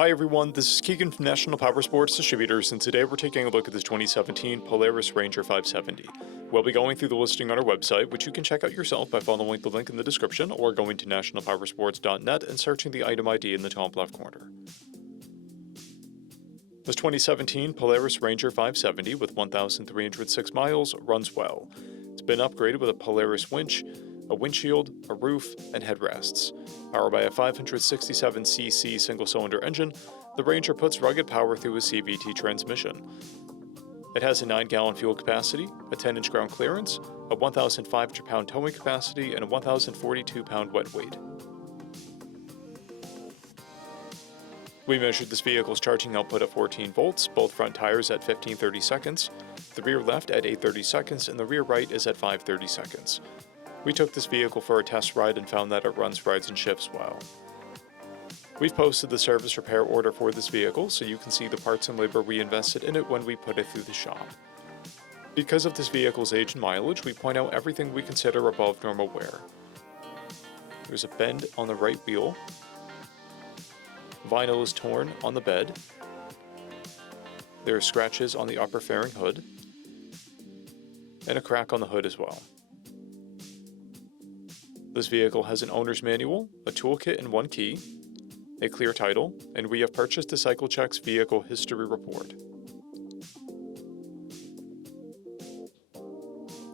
Hi everyone, this is Keegan from National Powersports Distributors, and today we're taking a look at this 2017 Polaris Ranger 570. We'll be going through the listing on our website, which you can check out yourself by following the link in the description or going to nationalpowersports.net and searching the item ID in the top left corner. This 2017 Polaris Ranger 570 with 1,306 miles runs well. It's been upgraded with a Polaris winch, a windshield, a roof, and headrests. Powered by a 567cc single-cylinder engine, the Ranger puts rugged power through a CVT transmission. It has a 9-gallon fuel capacity, a 10-inch ground clearance, a 1,500-pound towing capacity, and a 1,042-pound wet weight. We measured this vehicle's charging output at 14 volts, both front tires at 15-30 seconds, the rear left at 8-30 seconds, and the rear right is at 5-30 seconds. We took this vehicle for a test ride and found that it runs, rides, and shifts well. We've posted the service repair order for this vehicle so you can see the parts and labor we invested in it when we put it through the shop. Because of this vehicle's age and mileage, we point out everything we consider above normal wear. There's a bend on the right wheel. Vinyl is torn on the bed. There are scratches on the upper fairing hood, and a crack on the hood as well. This vehicle has an owner's manual, a toolkit and one key, a clear title, and we have purchased a CycleCheck's vehicle history report.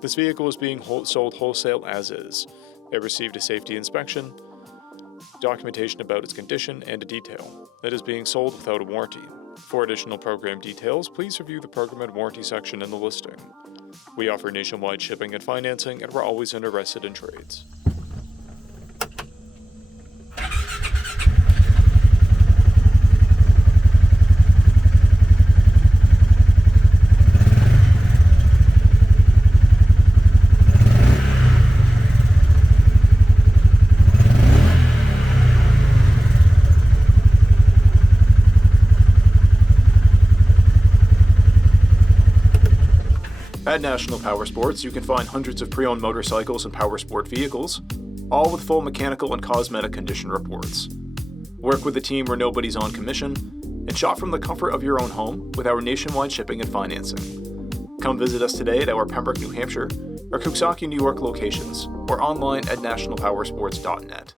This vehicle is being sold wholesale as is. It received a safety inspection, documentation about its condition, and a detail. It is being sold without a warranty. For additional program details, please review the program and warranty section in the listing. We offer nationwide shipping and financing, and we're always interested in trades. At National Powersports, you can find hundreds of pre-owned motorcycles and powersport vehicles, all with full mechanical and cosmetic condition reports. Work with a team where nobody's on commission, and shop from the comfort of your own home with our nationwide shipping and financing. Come visit us today at our Pembroke, New Hampshire, or Coxsackie, New York locations, or online at nationalpowersports.net.